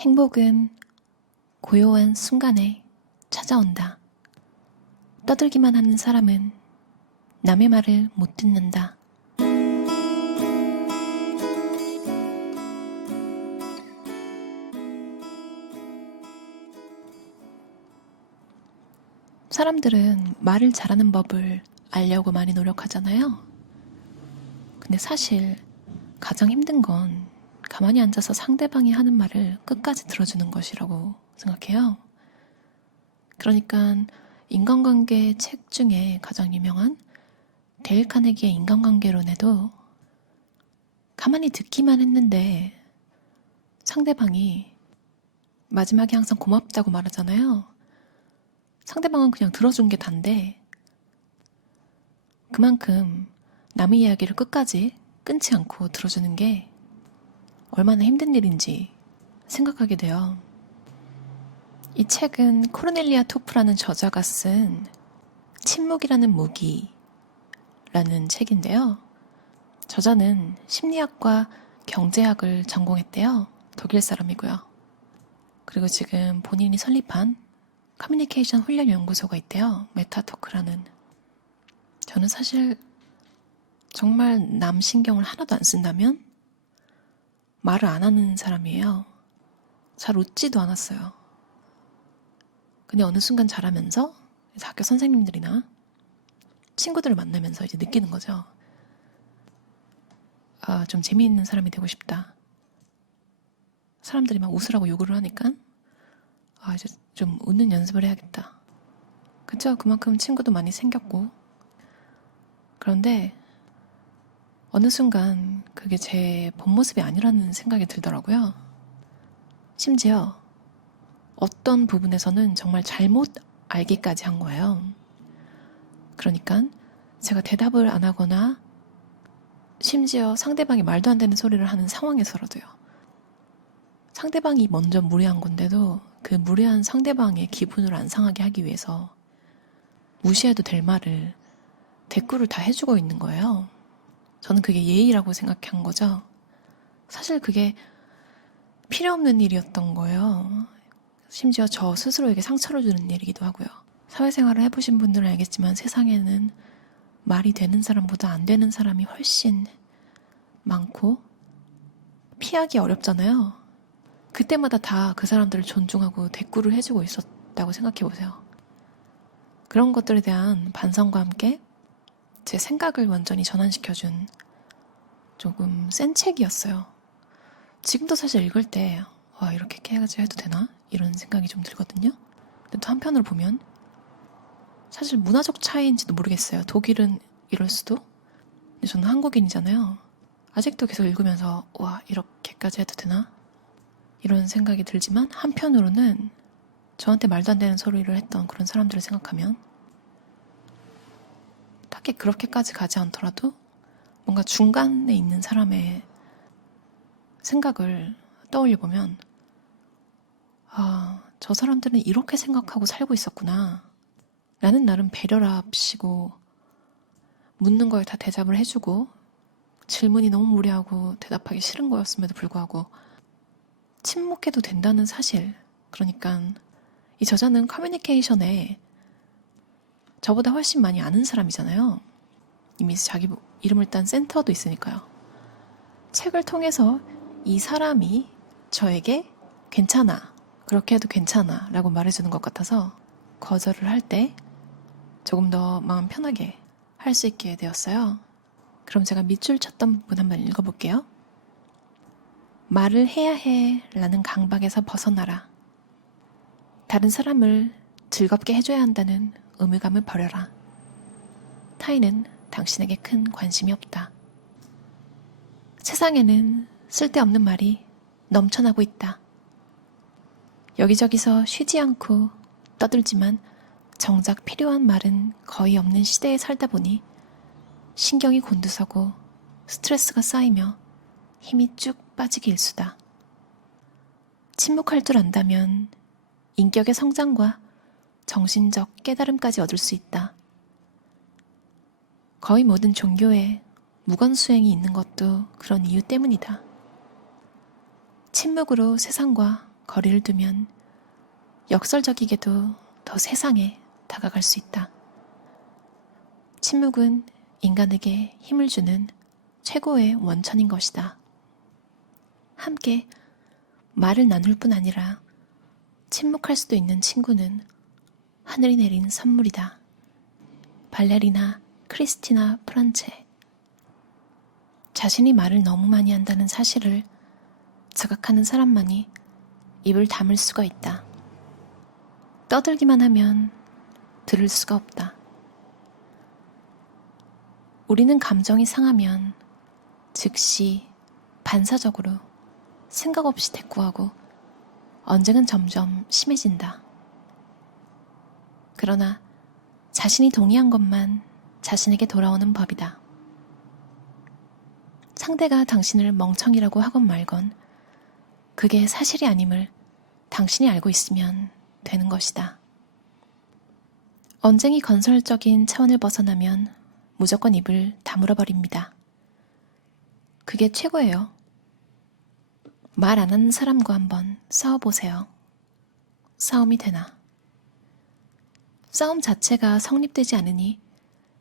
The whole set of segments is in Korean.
행복은 고요한 순간에 찾아온다. 떠들기만 하는 사람은 남의 말을 못 듣는다. 사람들은 말을 잘하는 법을 알려고 많이 노력하잖아요. 근데 사실 가장 힘든 건 가만히 앉아서 상대방이 하는 말을 끝까지 들어주는 것이라고 생각해요. 그러니까 인간관계 책 중에 가장 유명한 데일 카네기의 인간관계론에도 가만히 듣기만 했는데 상대방이 마지막에 항상 고맙다고 말하잖아요. 상대방은 그냥 들어준 게 단데 그만큼 남의 이야기를 끝까지 끊지 않고 들어주는 게 얼마나 힘든 일인지 생각하게 돼요. 이 책은 코르넬리아 토프라는 저자가 쓴 침묵이라는 무기라는 책인데요. 저자는 심리학과 경제학을 전공했대요. 독일 사람이고요. 그리고 지금 본인이 설립한 커뮤니케이션 훈련 연구소가 있대요. 메타토크라는. 저는 사실 정말 남 신경을 하나도 안 쓴다면 말을 안 하는 사람이에요. 잘 웃지도 않았어요. 근데 어느 순간 자라면서 학교 선생님들이나 친구들을 만나면서 이제 느끼는 거죠. 아, 좀 재미있는 사람이 되고 싶다. 사람들이 막 웃으라고 요구를 하니까 아, 이제 좀 웃는 연습을 해야겠다. 그쵸? 그만큼 친구도 많이 생겼고. 그런데 어느 순간 그게 제 본 모습이 아니라는 생각이 들더라고요. 심지어 어떤 부분에서는 정말 잘못 알기까지 한 거예요. 그러니까 제가 대답을 안 하거나 심지어 상대방이 말도 안 되는 소리를 하는 상황에서라도요. 상대방이 먼저 무례한 건데도 그 무례한 상대방의 기분을 안 상하게 하기 위해서 무시해도 될 말을 대꾸를 다 해주고 있는 거예요. 저는 그게 예의라고 생각한 거죠. 사실 그게 필요 없는 일이었던 거예요. 심지어 저 스스로에게 상처를 주는 일이기도 하고요. 사회생활을 해보신 분들은 알겠지만 세상에는 말이 되는 사람보다 안 되는 사람이 훨씬 많고 피하기 어렵잖아요. 그때마다 다 그 사람들을 존중하고 대꾸를 해주고 있었다고 생각해보세요. 그런 것들에 대한 반성과 함께 제 생각을 완전히 전환시켜준 조금 센 책이었어요. 지금도 사실 읽을 때 와, 이렇게 해가지고 해도 되나? 이런 생각이 좀 들거든요. 근데 또 한편으로 보면 사실 문화적 차이인지도 모르겠어요. 독일은 이럴 수도. 근데 저는 한국인이잖아요. 아직도 계속 읽으면서 와, 이렇게까지 해도 되나? 이런 생각이 들지만 한편으로는 저한테 말도 안 되는 소리를 했던 그런 사람들을 생각하면 딱히 그렇게까지 가지 않더라도 뭔가 중간에 있는 사람의 생각을 떠올려보면 아, 저 사람들은 이렇게 생각하고 살고 있었구나. 나는 나름 배려랍시고 묻는 거에 다 대답을 해주고 질문이 너무 무례하고 대답하기 싫은 거였음에도 불구하고 침묵해도 된다는 사실. 그러니까 이 저자는 커뮤니케이션에 저보다 훨씬 많이 아는 사람이잖아요. 이미 자기 이름을 딴 센터도 있으니까요. 책을 통해서 이 사람이 저에게 괜찮아, 그렇게 해도 괜찮아 라고 말해주는 것 같아서 거절을 할 때 조금 더 마음 편하게 할 수 있게 되었어요. 그럼 제가 밑줄 쳤던 부분 한번 읽어볼게요. 말을 해야 해 라는 강박에서 벗어나라. 다른 사람을 즐겁게 해줘야 한다는 의무감을 버려라. 타인은 당신에게 큰 관심이 없다. 세상에는 쓸데없는 말이 넘쳐나고 있다. 여기저기서 쉬지 않고 떠들지만 정작 필요한 말은 거의 없는 시대에 살다 보니 신경이 곤두서고 스트레스가 쌓이며 힘이 쭉 빠지기 일쑤다. 침묵할 줄 안다면 인격의 성장과 정신적 깨달음까지 얻을 수 있다. 거의 모든 종교에 무건수행이 있는 것도 그런 이유 때문이다. 침묵으로 세상과 거리를 두면 역설적이게도 더 세상에 다가갈 수 있다. 침묵은 인간에게 힘을 주는 최고의 원천인 것이다. 함께 말을 나눌 뿐 아니라 침묵할 수도 있는 친구는 하늘이 내린 선물이다. 발레리나 크리스티나 프란체. 자신이 말을 너무 많이 한다는 사실을 자각하는 사람만이 입을 다물 수가 있다. 떠들기만 하면 들을 수가 없다. 우리는 감정이 상하면 즉시 반사적으로 생각 없이 대꾸하고 언젠간 점점 심해진다. 그러나 자신이 동의한 것만 자신에게 돌아오는 법이다. 상대가 당신을 멍청이라고 하건 말건 그게 사실이 아님을 당신이 알고 있으면 되는 것이다. 언쟁이 건설적인 차원을 벗어나면 무조건 입을 다물어 버립니다. 그게 최고예요. 말 안 하는 사람과 한번 싸워보세요. 싸움이 되나? 싸움 자체가 성립되지 않으니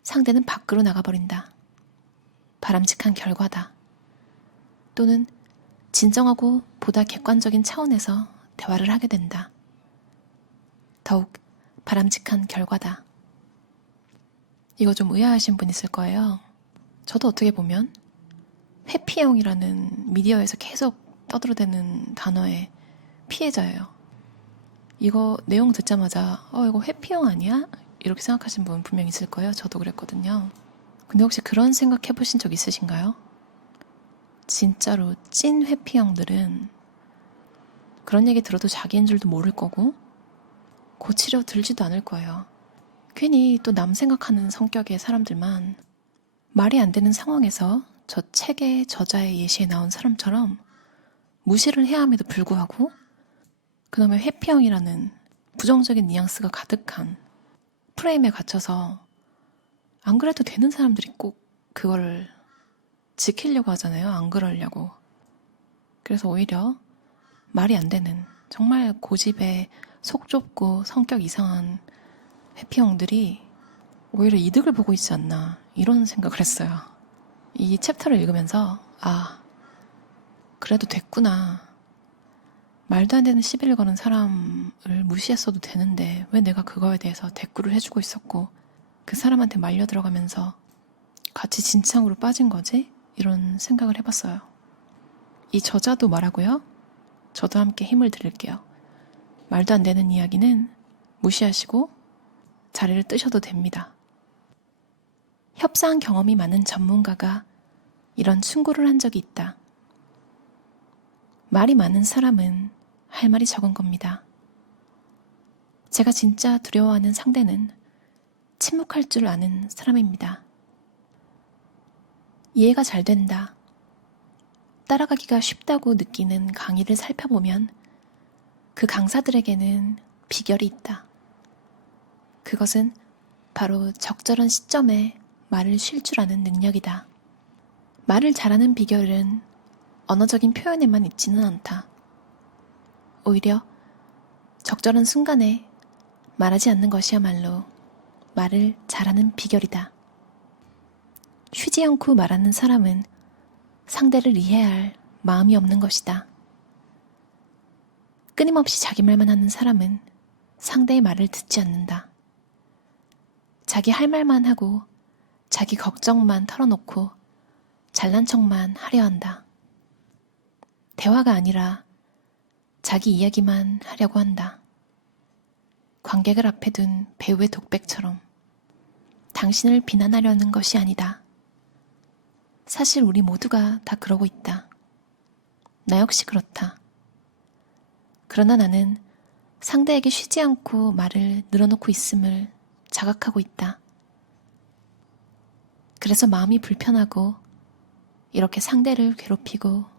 상대는 밖으로 나가버린다. 바람직한 결과다. 또는 진정하고 보다 객관적인 차원에서 대화를 하게 된다. 더욱 바람직한 결과다. 이거 좀 의아하신 분 있을 거예요. 저도 어떻게 보면 회피형이라는 미디어에서 계속 떠들어대는 단어의 피해자예요. 이거 내용 듣자마자 이거 회피형 아니야? 이렇게 생각하신 분 분명 있을 거예요. 저도 그랬거든요. 근데 혹시 그런 생각 해보신 적 있으신가요? 진짜로 찐 회피형들은 그런 얘기 들어도 자기인 줄도 모를 거고 고치려 들지도 않을 거예요. 괜히 또 남 생각하는 성격의 사람들만 말이 안 되는 상황에서 저 책의 저자의 예시에 나온 사람처럼 무시를 해야 함에도 불구하고 그놈의 회피형이라는 부정적인 뉘앙스가 가득한 프레임에 갇혀서 안 그래도 되는 사람들이 꼭 그걸 지키려고 하잖아요. 안 그러려고. 그래서 오히려 말이 안 되는 정말 고집에 속 좁고 성격 이상한 회피형들이 오히려 이득을 보고 있지 않나 이런 생각을 했어요. 이 챕터를 읽으면서 그래도 됐구나. 말도 안 되는 시비를 거는 사람을 무시했어도 되는데 왜 내가 그거에 대해서 대꾸를 해주고 있었고 그 사람한테 말려 들어가면서 같이 진창으로 빠진 거지? 이런 생각을 해봤어요. 이 저자도 말하고요. 저도 함께 힘을 드릴게요. 말도 안 되는 이야기는 무시하시고 자리를 뜨셔도 됩니다. 협상 경험이 많은 전문가가 이런 충고를 한 적이 있다. 말이 많은 사람은 할 말이 적은 겁니다. 제가 진짜 두려워하는 상대는 침묵할 줄 아는 사람입니다. 이해가 잘 된다. 따라가기가 쉽다고 느끼는 강의를 살펴보면 그 강사들에게는 비결이 있다. 그것은 바로 적절한 시점에 말을 쉴 줄 아는 능력이다. 말을 잘하는 비결은 언어적인 표현에만 있지는 않다. 오히려 적절한 순간에 말하지 않는 것이야말로 말을 잘하는 비결이다. 쉬지 않고 말하는 사람은 상대를 이해할 마음이 없는 것이다. 끊임없이 자기 말만 하는 사람은 상대의 말을 듣지 않는다. 자기 할 말만 하고 자기 걱정만 털어놓고 잘난 척만 하려 한다. 대화가 아니라 자기 이야기만 하려고 한다. 관객을 앞에 둔 배우의 독백처럼 당신을 비난하려는 것이 아니다. 사실 우리 모두가 다 그러고 있다. 나 역시 그렇다. 그러나 나는 상대에게 쉬지 않고 말을 늘어놓고 있음을 자각하고 있다. 그래서 마음이 불편하고 이렇게 상대를 괴롭히고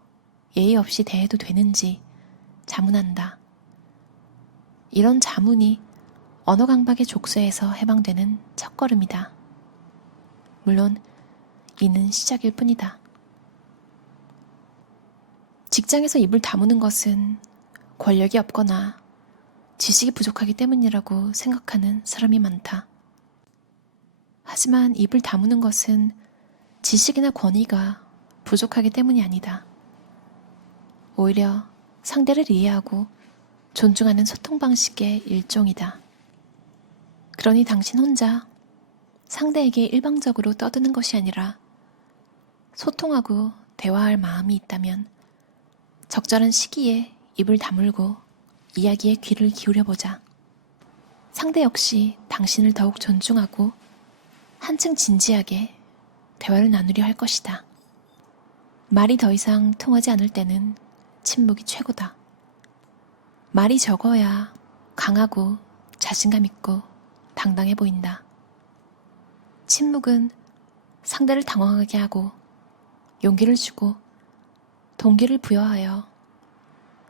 예의 없이 대해도 되는지 자문한다. 이런 자문이 언어 강박의 족쇄에서 해방되는 첫걸음이다. 물론 이는 시작일 뿐이다. 직장에서 입을 다무는 것은 권력이 없거나 지식이 부족하기 때문이라고 생각하는 사람이 많다. 하지만 입을 다무는 것은 지식이나 권위가 부족하기 때문이 아니다. 오히려 상대를 이해하고 존중하는 소통 방식의 일종이다. 그러니 당신 혼자 상대에게 일방적으로 떠드는 것이 아니라 소통하고 대화할 마음이 있다면 적절한 시기에 입을 다물고 이야기에 귀를 기울여보자. 상대 역시 당신을 더욱 존중하고 한층 진지하게 대화를 나누려 할 것이다. 말이 더 이상 통하지 않을 때는 침묵이 최고다. 말이 적어야 강하고 자신감 있고 당당해 보인다. 침묵은 상대를 당황하게 하고 용기를 주고 동기를 부여하여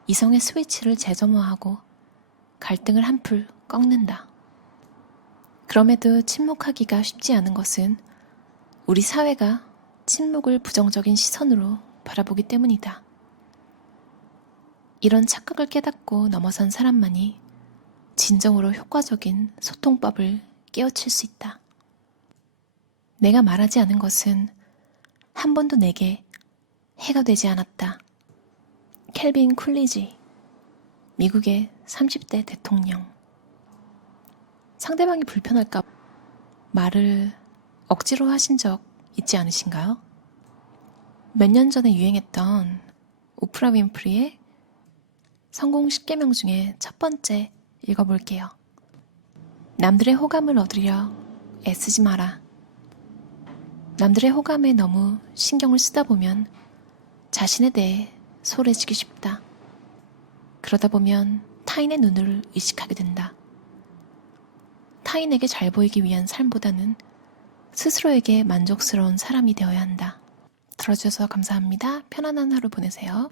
이성의 스위치를 재점화하고 갈등을 한풀 꺾는다. 그럼에도 침묵하기가 쉽지 않은 것은 우리 사회가 침묵을 부정적인 시선으로 바라보기 때문이다. 이런 착각을 깨닫고 넘어선 사람만이 진정으로 효과적인 소통법을 깨우칠 수 있다. 내가 말하지 않은 것은 한 번도 내게 해가 되지 않았다. 켈빈 쿨리지, 미국의 30대 대통령. 상대방이 불편할까 말을 억지로 하신 적 있지 않으신가요? 몇 년 전에 유행했던 오프라 윈프리의 성공 10계명 중에 첫 번째 읽어볼게요. 남들의 호감을 얻으려 애쓰지 마라. 남들의 호감에 너무 신경을 쓰다 보면 자신에 대해 소홀해지기 쉽다. 그러다 보면 타인의 눈을 의식하게 된다. 타인에게 잘 보이기 위한 삶보다는 스스로에게 만족스러운 사람이 되어야 한다. 들어주셔서 감사합니다. 편안한 하루 보내세요.